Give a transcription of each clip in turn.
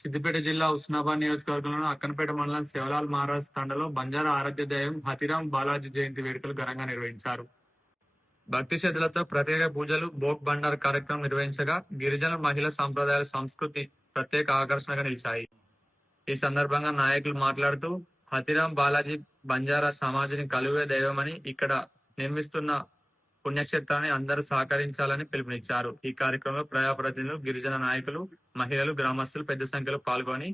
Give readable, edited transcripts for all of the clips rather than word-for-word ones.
సిద్దిపేట జిల్లా హుస్నాబాద్ నియోజకవర్గంలోని అక్కనపేట మండలం శివలాల్ మహారాజ్ తండలో బంజారా ఆరాధ్య దైవం హతిరాం బాలాజీ జయంతి వేడుకలు ఘనంగా నిర్వహించారు. భక్తి శ్రద్ధలతో ప్రత్యేక పూజలు, భోగ్ బండార్ కార్యక్రమం నిర్వహించగా గిరిజన మహిళా సంప్రదాయాల సంస్కృతి ప్రత్యేక ఆకర్షణగా నిలిచాయి. ఈ సందర్భంగా నాయకులు మాట్లాడుతూ హతిరాం బాలాజీ బంజారా సమాజాన్ని కలుగే దైవమని, ఇక్కడ నిర్మిస్తున్న పుణ్యక్షేత్రాన్ని అందరూ సహకరించాలని పిలుపునిచ్చారు. ఈ కార్యక్రమంలో ప్రజాప్రతినిధులు, గిరిజన నాయకులు, మహిళలు, గ్రామస్తులు పెద్ద సంఖ్యలో పాల్గొని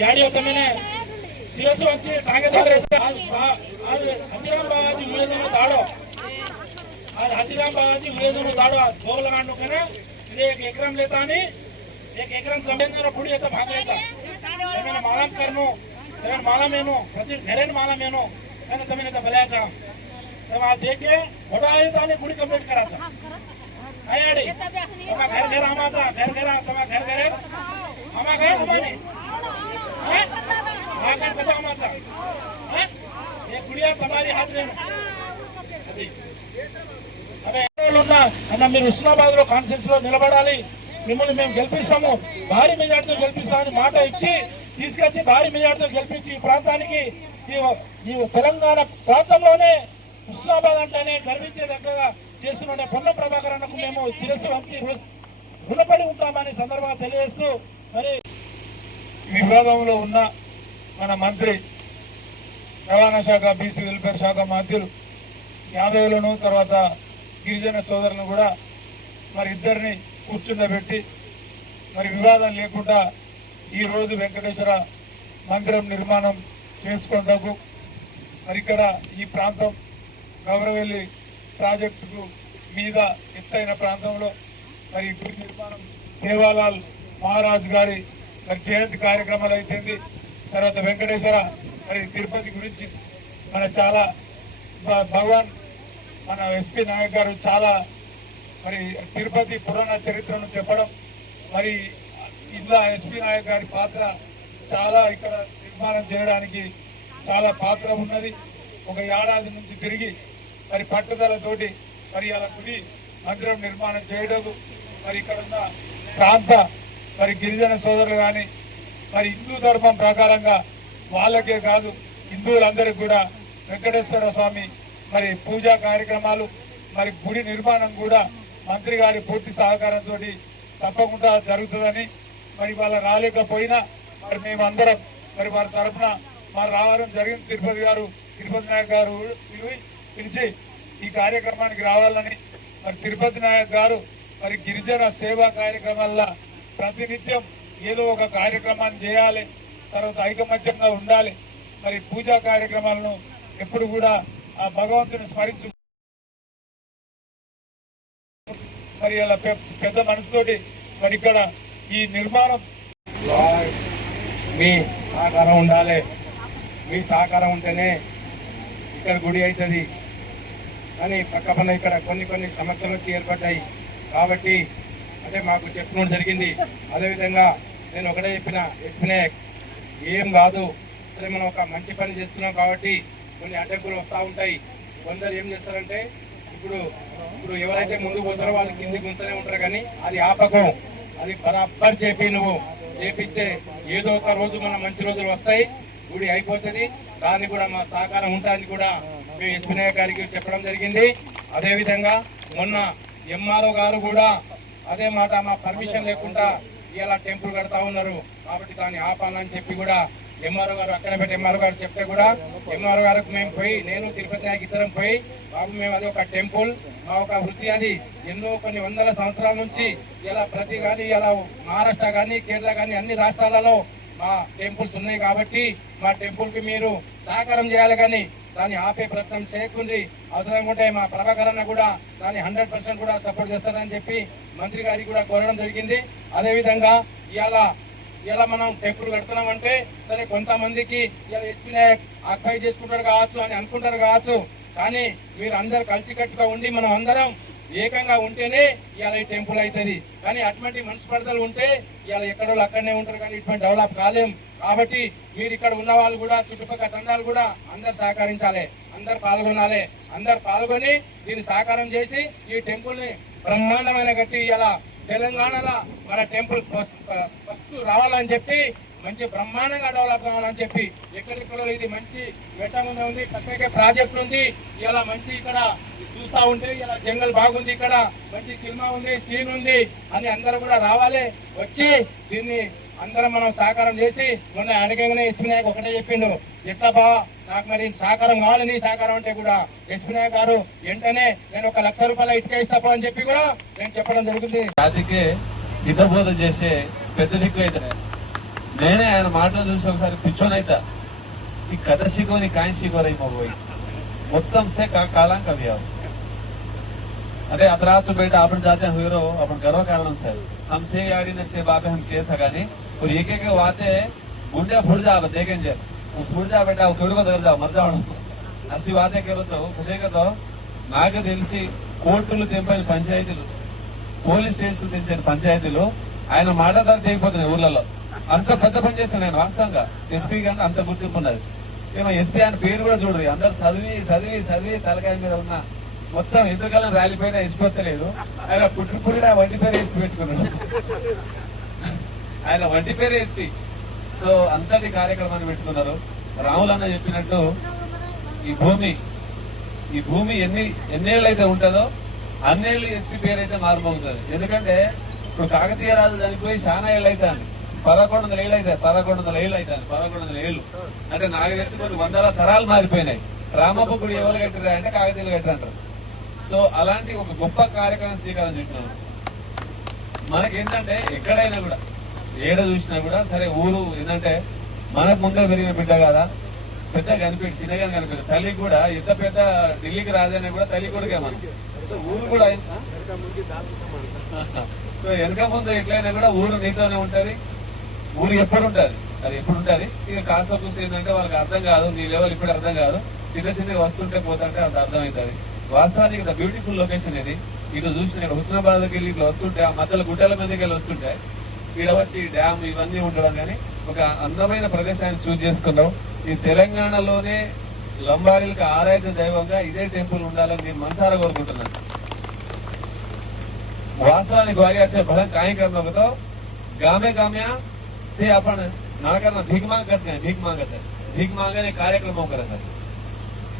याडी होता मैंने शिरस वंची टांगे आज हतिराम बाबाजी हुए दाड़ो आज हतिराम बाबाजी हुए दाड़ो आज भोग लगाने कने एक एकरम लेता नहीं एक एकरम जमीन पुड़ी येतो भांगरेचा तमेने मालाम करनो तमेने माला मेनो प्रति घरेन माला मेनो અને તમે ને ભલાયા તમે આ દેખે મોટા આવ્યો તો આને ગુડી કમ્પ્લીટ કરાचा આયાડી તમા ઘર ઘર આમાचा ઘર ઘર તમા ઘર ઘર આमा ઘર અમાને હે આ ઘર કતો આમાचा હે એ ગુડિયા તમારી હાજરીનો అదే ఉన్న అన్న మీరు హుస్నాబాద్ లో కాన్ఫరెన్స్ లో నిలబడాలి మిమ్మల్ని మేము గెలిపిస్తాము భారీ మెజార్టీతో గెలిపిస్తామని మాట ఇచ్చి తీసుకొచ్చి భారీ మెజార్టీతో గెలిపించి ఈ ప్రాంతానికి ఈ తెలంగాణ ప్రాంతంలోనే హుస్నాబాద్ అంటేనే గర్వించేదగ్గగా చేస్తున్న పొన్న ప్రభాకర్ అన్నకు మేము శిరస్సు వంచి రుణపడి ఉంటామని సందర్భంగా తెలియజేస్తూ మరి విభాగంలో ఉన్న మన మంత్రి రవాణా శాఖ బీసీ వెల్ఫేర్ శాఖ మంత్రులు యాదవులను తర్వాత గిరిజన సోదరులను కూడా మరి ఇద్దరిని కూర్చుండబెట్టి మరి వివాదం లేకుండా ఈరోజు వెంకటేశ్వర మందిరం నిర్మాణం చేసుకుంటకు మరి ఇక్కడ ఈ ప్రాంతం గౌరవెల్లి ప్రాజెక్టుకు మీద ఎత్తైన ప్రాంతంలో మరి గుడి నిర్మాణం సేవాలాల్ మహారాజ్ గారి మరి జయంతి కార్యక్రమాలు అయిపోయింది. తర్వాత వెంకటేశ్వర మరి తిరుపతి గురించి మన చాలా భగవాన్ మన ఎస్పీ నాయక్ గారు చాలా మరి తిరుపతి పురాణ చరిత్రను చెప్పడం మరి ఇలా ఎస్పీ నాయక్ గారి పాత్ర చాలా ఇక్కడ నిర్మాణం చేయడానికి చాలా పాత్ర ఉన్నది. ఒక ఏడాది నుంచి తిరిగి మరి పట్టుదలతోటి మరి అలా గుడి మందిరం నిర్మాణం చేయడం మరి ఇక్కడ ఉన్న ప్రాంత మరి గిరిజన సోదరులు కానీ మరి హిందూ ధర్మం ప్రకారంగా వాళ్ళకే కాదు హిందువులందరికీ కూడా వెంకటేశ్వర స్వామి మరి పూజా కార్యక్రమాలు మరి గుడి నిర్మాణం కూడా మంత్రి గారి పూర్తి సహకారంతో తప్పకుండా జరుగుతుందని మరి వాళ్ళ రాలేకపోయినా మరి మేమందరం మరి వారి తరఫున మరి రావడం జరిగింది. తిరుపతి నాయక్ గారు పిలిచి ఈ కార్యక్రమానికి రావాలని మరి తిరుపతి నాయక్ గారు మరి గిరిజన సేవా కార్యక్రమాల్లో ప్రతినిత్యం ఏదో ఒక కార్యక్రమాన్ని చేయాలి, తర్వాత ఐకమత్యంగా ఉండాలి. మరి పూజా కార్యక్రమాలను ఎప్పుడు కూడా ఆ భగవంతుని స్మరించు మరి అలా పెద్ద మనసుతోటి మరి ఇక్కడ ఈ నిర్మాణం మీ సహకారం ఉండాలి. మీ సహకారం ఉంటేనే ఇక్కడ గుడి అవుతుంది. కానీ పక్కపన్న ఇక్కడ కొన్ని సమస్యలు వచ్చి ఏర్పడ్డాయి కాబట్టి అంటే మాకు చెప్పడం జరిగింది. అదేవిధంగా నేను ఒకటే చెప్పిన ఎస్పీ నాయక్ ఏం కాదు, సరే మనం ఒక మంచి పని చేస్తున్నాం కాబట్టి కొన్ని అడ్డంకులు వస్తూ ఉంటాయి. కొందరు ఏం చేస్తారంటే ఇప్పుడు ఎవరైతే ముందుకు పోతారో వాళ్ళు కిందికి గుంస్తూనే ఉంటారు. కానీ అది ఆపకం, అది బరాబర్ నువ్వు చేపిస్తే ఏదో ఒక రోజు మన మంచి రోజులు వస్తాయి, గుడి అయిపోతుంది. దాన్ని కూడా మా సహకారం ఉంటుంది కూడా మేము ఎస్పీ నాయక్ గారికి చెప్పడం జరిగింది. అదేవిధంగా మొన్న ఎంఆర్ఓ గారు కూడా అదే మాట, మా పర్మిషన్ లేకుండా ఇలా టెంపుల్ కడతా ఉన్నారు కాబట్టి దాన్ని ఆపాలని చెప్పి కూడా ఎంఆర్ఓ గారు అక్కడ పెట్టి ఎంఆర్ఓ గారు చెప్తే కూడా ఎంఆర్ఓ గారికి మేము పోయి, నేను తిరుపతి నాయక్ ఇద్దరం పోయి, బాబు మేము అది ఒక టెంపుల్, మా ఒక వృత్తి, అది ఎన్నో కొన్ని వందల సంవత్సరాల నుంచి ఇలా ప్రతి కానీ ఇలా మహారాష్ట్ర కానీ కేరళ కానీ అన్ని రాష్ట్రాలలో మా టెంపుల్స్ ఉన్నాయి కాబట్టి మా టెంపుల్ కి మీరు సహకారం చేయాలి, కానీ దాన్ని ఆపే ప్రయత్నం చేయకుండి. అవసరం ఉంటే మా ప్రభాకర్ అన్న కూడా దాన్ని 100% కూడా సపోర్ట్ చేస్తారని చెప్పి మంత్రి గారికి కూడా కోరడం జరిగింది. అదేవిధంగా ఇలా మనం టెంపుల్ కడుతున్నామంటే సరే, కొంతమందికి ఇలా ఎస్పీ నాయక్ ఆక్యుపై చేసుకుంటారు కావచ్చు అని అనుకుంటారు కావచ్చు, కానీ మీరు అందరు కలిసికట్టుగా ఉండి మనం అందరం ఏకంగా ఉంటేనే ఇవాళ ఈ టెంపుల్ అవుతుంది. కానీ అటువంటి మనస్పర్ధలు ఉంటే ఇవాళ ఎక్కడో అక్కడనే ఉంటారు, కానీ ఇటువంటి డెవలప్ కాలేం. కాబట్టి మీరు ఇక్కడ ఉన్న వాళ్ళు కూడా, చుట్టుపక్కల తండాలు కూడా అందరు సహకరించాలి, అందరు పాల్గొనాలి. అందరు పాల్గొని దీన్ని సహకారం చేసి ఈ టెంపుల్ ని బ్రహ్మాండమైన కట్టి ఇలా తెలంగాణలో మన టెంపుల్ ఫస్ట్ రావాలని చెప్పి, మంచి బ్రహ్మాండంగా డెవలప్ కావాలని చెప్పి, ఎక్కడెక్కడ ఇది మంచి వెట్టముంద ఉంది, పక్కకే ప్రాజెక్ట్ ఉంది, ఇలా మంచి ఇక్కడ చూస్తా ఉంటే ఇలా జంగల్ బాగుంది, ఇక్కడ మంచి సినిమా ఉంది, సీన్ ఉంది అని అందరూ కూడా రావాలి. వచ్చి దీన్ని అందరం మనం సహకారం చేసి, మొన్న అడగగానే ఎస్పీ నాయక్ ఒకటే చెప్పిండు, ఎట్లా బా నాకు మరి సహకారం కావాలి, నీ సహకారం అంటే కూడా ఎస్పీ నాయక్ గారు వెంటనే నేను 1 లక్ష రూపాయల ఇటుక ఇస్తాపా అని చెప్పి కూడా నేను చెప్పడం జరుగుతుంది. జాతికే హితబోధ చేసే పెద్ద దిక్కు అయితే నేనే ఆయన మాటలు చూసి ఒకసారి పిచ్చోనైతా ఈ కథ సిగోని కాయ సిగోరేమో పోయి మొత్తం से काला कभी आओ अरे अतराज से बेटा अपन जाते हैं हीरो अपन गर्व कारण से हमसे गाड़ी ने से बाबे हम केस हगानी और एक एक वाते गुंडे फुट जा देखेंगे फुट जा बेटा थोड़ी बहुत जाओ मर जाओ असी वाते करो खुशे का तो నాకు తెలిసి కోర్టులు తెంపని పంచాయతీలు, పోలీస్ స్టేషన్లు తెంచని పంచాయతీలు ఆయన మాటదారు తెగిపోతున్నాయి ఊర్లలో. అంత పెద్ద పని చేశాను నేను వాస్తవంగా. ఎస్పీ గాని అంత గుర్తింపు ఉన్నది. ఏమో ఎస్పీ అని పేరు కూడా చూడరు, అందరు చదివి చదివి చదివి తలకాయ మీద ఉన్న మొత్తం ఎంతకాలం ర్యాలీపైన ఇసుకొత్తలేదు. ఆయన పుట్టినప్పుడు వంటి పేరు వేసి పెట్టుకున్నాడు, ఆయన వంటి పేరు ఎస్పీ. సో అంతటి కార్యక్రమాన్ని పెట్టుకున్నారు. రాములన్న చెప్పినట్టు ఈ భూమి ఎన్నేళ్ళు అయితే ఉంటుందో అన్నేళ్ళు ఎస్పీ పేరు అయితే మారిపోతుంది. ఎందుకంటే ఇప్పుడు కాకతీయ రాజు చనిపోయి చాలా ఏళ్ళు అవుతాను, 1100 ఏళ్ళు అవుతాయి, 1100 ఏళ్ళు అవుతాను, 1100 ఏళ్ళు అంటే నాకు తెలిసి కొన్ని 100 తరాలు మారిపోయినాయి. రామప్ప గుడి ఎవరు కట్టిరా అంటే కాకతీయులు కట్టిరంటారు. సో అలాంటి ఒక గొప్ప కార్యక్రమం శ్రీకారం చుట్టినాను. మనకేంటంటే ఎక్కడైనా కూడా ఏడ చూసినా కూడా సరే, ఊరు ఏంటంటే మనకు ముందే పెరిగిన బిడ్డ కదా, పెద్ద కనిపెట్టి చిన్నగా కనిపెట్టి తల్లి కూడా ఎంత పెద్ద ఢిల్లీకి రాజైనా కూడా తల్లి కొడుకే మనం. సో ఊరు కూడా సో వెనక ముందు ఎట్లయినా కూడా ఊరు నీతోనే ఉంటది. ఊరు ఎప్పుడు ఉంటది, అది ఎప్పుడు ఉంటది. ఇక కాస్త కూర్చో ఏంటంటే వాళ్ళకి అర్థం కాదు, నీ లెవెల్ ఇప్పుడు అర్థం కాదు, చిన్న చిన్నగా వస్తుంటే పోతుంటే అది అర్థమవుతుంది. వాస్తవానికి ద బ్యూటిఫుల్ లొకేషన్ ఇది. ఇటు చూసిన హుస్నాబాద్కి వెళ్ళి ఇట్లా వస్తుంటే ఆ మధ్యలో గుట్టల మీదకి వెళ్ళి వస్తుంటే ఇక్కడ వచ్చి డ్యామ్ ఇవన్నీ ఉండడం, కానీ ఒక అందమైన ప్రదేశాన్ని చూజ్ చేసుకున్నాం. ఈ తెలంగాణలోనే లంబాడీలకు ఆరాధ్య దైవంగా ఇదే టెంపుల్ ఉండాలని నేను మనసారా కోరుకుంటున్నాను. वास्तवाనికి वारिया से भला काई करना बताओ, गामे गाम्या से अपन ना करना भीख मांग कर सके, भीख मांगने कार्यक्रम करे सर.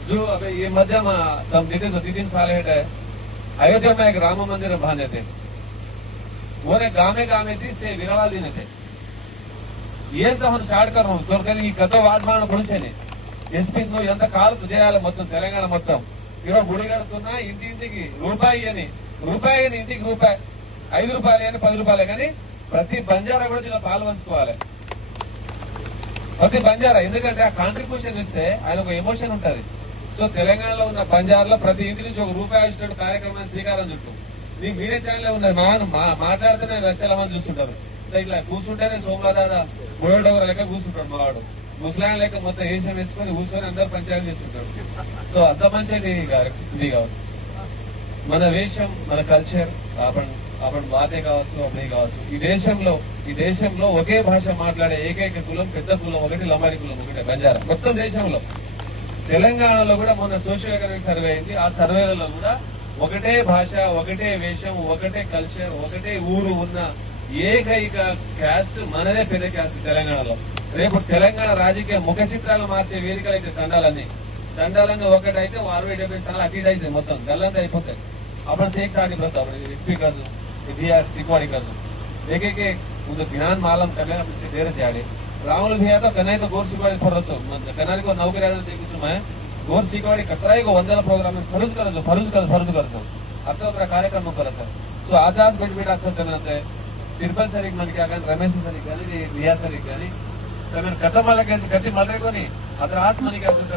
जो अबे ये मध्यम तम देखे तो 3 साल है अयोध्या में एक राम मंदिर बांधे थे, वो गामे गामे थी से विराल दिन थे. ये तो हम स्टार्ट कर रहा हूँ ఈ గత వాడ్మాన గురించేనే ఎస్పీ నువ్వు ఎంత కాలు చేయాలి మొత్తం తెలంగాణ మొత్తం. ఈరోజు గుడి కడుతున్నా ఇంటింటికి రూపాయి ఇంటికి రూపాయి, 5 రూపాయలు అని 10 రూపాయలే, కానీ ప్రతి బంజారా కూడా దీనిలో పాలు పంచుకోవాలి. ప్రతి బంజారా, ఎందుకంటే ఆ కాంట్రిబ్యూషన్ ఇస్తే ఆయన ఒక ఎమోషన్ ఉంటది. సో తెలంగాణలో ఉన్న బంజారాలో ప్రతి ఇంటి నుంచి ₹1 ఇచ్చినట్టు కార్యక్రమాన్ని శ్రీకారం చుట్టూ మీ మీడియా ఛానల్ ఉన్నది. మాట్లాడితేనే లక్షల మంది చూస్తుంటారు. ఇట్లా కూర్చుంటేనే సోమవాదాదా 3 డోర్ లెక్క కూర్చుంటాడు మావాడు, ముస్లాం లెక్క మొత్తం ఏషం వేసుకొని కూర్చొని అందరు పంచాయతీ చేస్తుంటాడు. సో అంత మంచిది ఇది కాదు మన వేషం, మన కల్చర్, आपण బాతే కావచ్చు, అప్పుడే కావచ్చు. ఈ దేశంలో ఒకే భాష మాట్లాడే ఏకైక కులం, పెద్ద కులం ఒకటి, లంబాడి కులం ఒకటే, బంజారా. మొత్తం దేశంలో తెలంగాణలో కూడా మొన్న సోషల్ ఎకనామిక్ సర్వే అయింది. ఆ సర్వేలలో కూడా ఒకటే భాష, ఒకటే వేషం, ఒకటే కల్చర్, ఒకటే ఊరు ఉన్న ఏకైక క్యాస్ట్ మనదే పెద్ద క్యాస్ట్ తెలంగాణలో. రేపు తెలంగాణ రాజకీయ ముఖ చిత్రాలు మార్చే వేదికలు అయితే తండాలన్నీ ఒకటైతే 60-70 స్థానాలు అటు ఇటు అయితే మొత్తం గల్లంతా అయిపోతాయి. आपण से एक तारीख रहता है स्पीकर भैया सीखवाड़ी कर एक एक ज्ञान मालूम करने अपने देर से आड़े राहुल भैया तो कन्हैया तो गोर सीखवाड़ी फरस कन्हैया को नौकरी देखू मैं गोर सीखवाड़ी कतराई को 100 प्रोग्राम फरुज कर अत्र कार्यक्रम कर सो आज भेट भेट आते तिरुपति सर मन क्या रमेश सर भैया सर कथ मला कति मल्रे को अत्र आज मन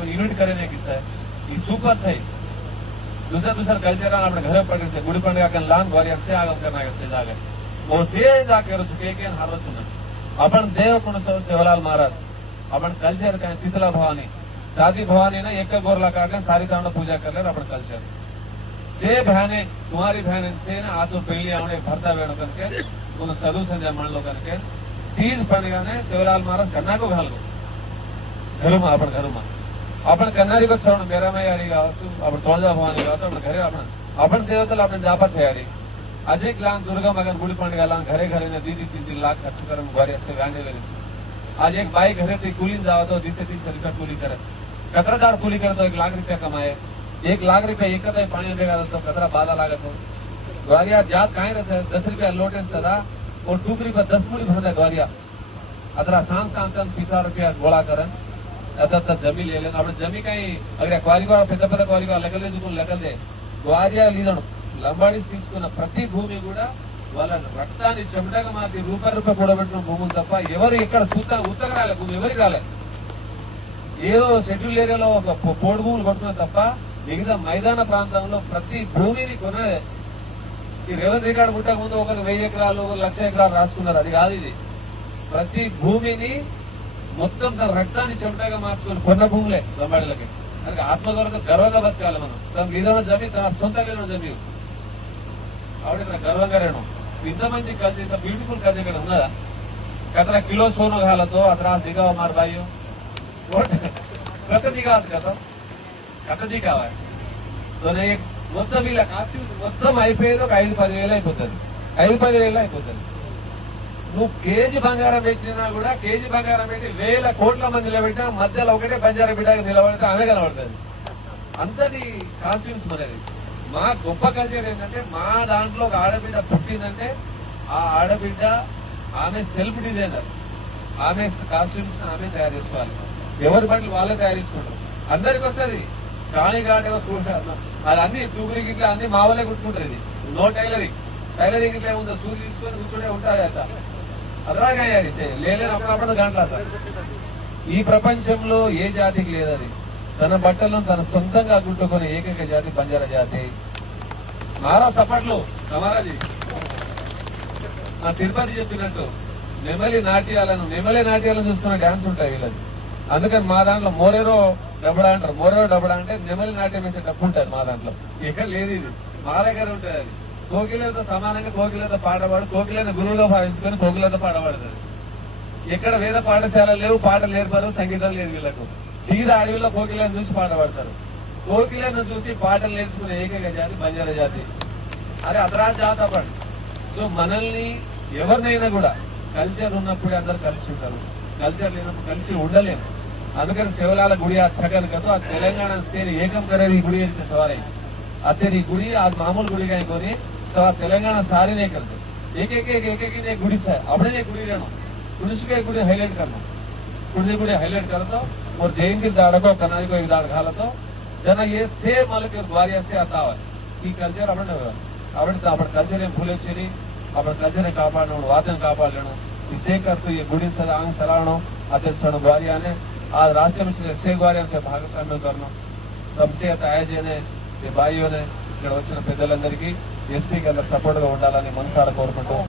यूनिट करे की सूपर सही दूसरा कल्चर अपने घर पड़ गुड़ी पंడుగ लांग वारी से आगम करना से जागे वो से जाके के हार अपन देव कुणसव सेवलाल महाराज अपन कल्चर का शीतला भवानी सादी भवानी ना एक गोरला काटले सारी तांड पूजा करले अपन कल्चर से बहने तुम्हारी बहन से ना आज पेली आवने भरता वेणु कनके उन सदु संजय मंडलो कनके 30 पंడుగనే सेवलाल महाराज कन्ना को घालो घरमा अपन कन्नारी को श्रवण बेरामयारी अपन तुळजा भवानी अपन घरे अपन देवतल अपन जापा చేయాలి अजय लाख दुर्गा मगन गुड़ी पंడుగ घरे घरे ने 2-3 लाख खर्च कर वारी से गांडे ले आज एक बाई घरे थी कूली जाओ तो 2 से 3 रुपया कूली करे कतरादार कूली करे तो 1 लाख रुपया कमाए 1 लाख रुपया एक पानी बेगा तो कतरा बाधा लागे छे ग्वारिया जात काई रहे 10 रुपया लोटे सदा और टूकरी पर 10 मुड़ी भरदा ग्वारिया अतरा सांस 20 रुपया गोला करन अत जमी ले लेना अपने जमी कहीं अगर क्वारी को पेद्द क्वारी को लెక్కలే గ్వారియా లీజను లంబాడీస్ తీసుకున్న ప్రతి భూమి కూడా వాళ్ళ రక్తాన్ని చెమటగా మార్చి రూపాయి కూడబెట్టిన భూములు తప్ప ఎవరు ఇక్కడ ఉత్తగా రాలే భూమి ఎవరికి రాలే ఏదో షెడ్యూల్ ఏరియాలో ఒక పోడు భూములు కొట్టుకున్న తప్ప మిగతా మైదాన ప్రాంతంలో ప్రతి భూమిని కొన్నదే ఈ రేవంత్ రికార్డు పుట్టక ముందు ఒకరు 1000 ఎకరాలు 1,00,000 ఎకరాలు రాసుకున్నారు అది కాదు ఇది ప్రతి భూమిని మొత్తం తన రక్తాన్ని చెమటగా మార్చుకుని కొన్న భూములే లంబాడీలకి అందుకే ఆత్మగౌరవంతో గర్వంగా బతకాలి మనం తన లీదన జమీ తన సొంతంగా జమీ ఆవిడ తన గర్వంగా రేణు ఇంత మంచి కల్చర్ ఇంత బ్యూటిఫుల్ కల్చర్ ఇక్కడ ఉన్నదా కతరా కిలో సోను घालतो अतरा दिगाव मार भाइयों कत दिगाव కథ దిగావా तो మొత్తం ఇలా కాస్ట్యూమ్స్ మొత్తం అయిపోయేది ఒక 5-10 వేలు అయిపోతుంది 5-10 వేలు అయిపోతుంది నువ్వు కేజీ బంగారం పెట్టినా కూడా కేజీ బంగారం పెట్టి 1000 కోట్ల మంది నిలబెట్టినా మధ్యలో ఒకటే బంజారా బిడ్డగా నిలబడితే ఆమె కనబడుతుంది అంతది కాస్ట్యూమ్స్ మనది మా గొప్ప కల్చర్ ఏంటంటే మా దాంట్లో ఒక ఆడబిడ్డ పుట్టిందంటే ఆ ఆడబిడ్డ ఆమె సెల్ఫ్ డిజైనర్ ఆమె కాస్ట్యూమ్స్ ఆమె తయారు చేసుకోవాలి ఎవరి బట్టలు వాళ్ళే తయారు చేసుకుంటారు అందరికి వస్తుంది కానీ అది అన్ని టూగురి గిట్లా అన్ని మా వాళ్ళే కుట్టుకుంటారు ఇది నో టైలరింగ్ ఇట్లా ఉందో సూది తీసుకొని కూర్చుంటే ఉంటుంది అత అదరాగా లేని అప్పుడప్పుడు గంటలా సార్ ఈ ప్రపంచంలో ఏ జాతికి లేదది తన బట్టలను తన సొంతంగా కుట్టుకునే ఏకైక జాతి బంజారా జాతి మారా సపట్లు కమారాజీ నా తిరుపతి చెప్పినట్టు నెమలి నాట్యాలను చూసుకున్న డాన్స్ ఉంటాయి వీళ్ళది అందుకని మా దాంట్లో మోరేరో డబ్బడా అంటారు మోరేరో డబ్బడా అంటే నెమలి నాట్యం వేసే డబ్బు ఉంటుంది మా దాంట్లో ఎక్కడ లేదు ఇది మా దగ్గర ఉంటుంది అది కోకిలతో సమానంగా కోకిలతో పాట పాడు కోకిలని గురువుగా భావించుకొని కోకిలతో పాట పాడుతుంది ఎక్కడ వేద పాఠశాలలు లేవు పాటలు నేర్పారు సంగీతం లేదు వీళ్ళకు సీదా అడవిలో కోకిలను చూసి పాట పాడతారు కోకిలను చూసి పాటలు నేర్చుకునే ఏకైక జాతి బంజారా జాతి అరే అదరా జాత పడు సో మనల్ని ఎవరినైనా కూడా కల్చర్ ఉన్నప్పుడే అందరు కలిసి ఉంటారు కల్చర్ లేనప్పుడు కలిసి ఉండలేము అందుకని శివలాల గుడి ఆ సగన్ కదా ఆ తెలంగాణ సేరి ఏకం కరేది ఈ గుడి से सवार है अत्तेरी गुड़ी आज मामूल गुड़ी का कोनी सवार तेलंगाना सारी नहीं कर सकते एक ने गुड़ी से अपने ने गुड़ी रहना पुलिस के गुड़ी हाईलाइट करना पुलिस गुड़ी हाईलाइट कर दो और जैन की दाड़ को कनारी को एक दाड़ घाला तो जना ये सेम मालक ग्वारिया से आता है ఈ కల్చర్ अपने कल्चर भूले चली अपने कल्चर कापाड़ना वादन कापाड़ना इसे कर तो ये गुड़ी से आंग चलाना अध्यक्ष ग्वारिया ने आज राष्ट्र में से ग्वारिया से भागस्वाम्य करना तब से आयोजने భాయియోనే ఇక్కడ వచ్చిన పెద్దలందరికీ ఎస్పీ గారి సపోర్ట్ గా ఉండాలని మనసారా కోరుకుంటూ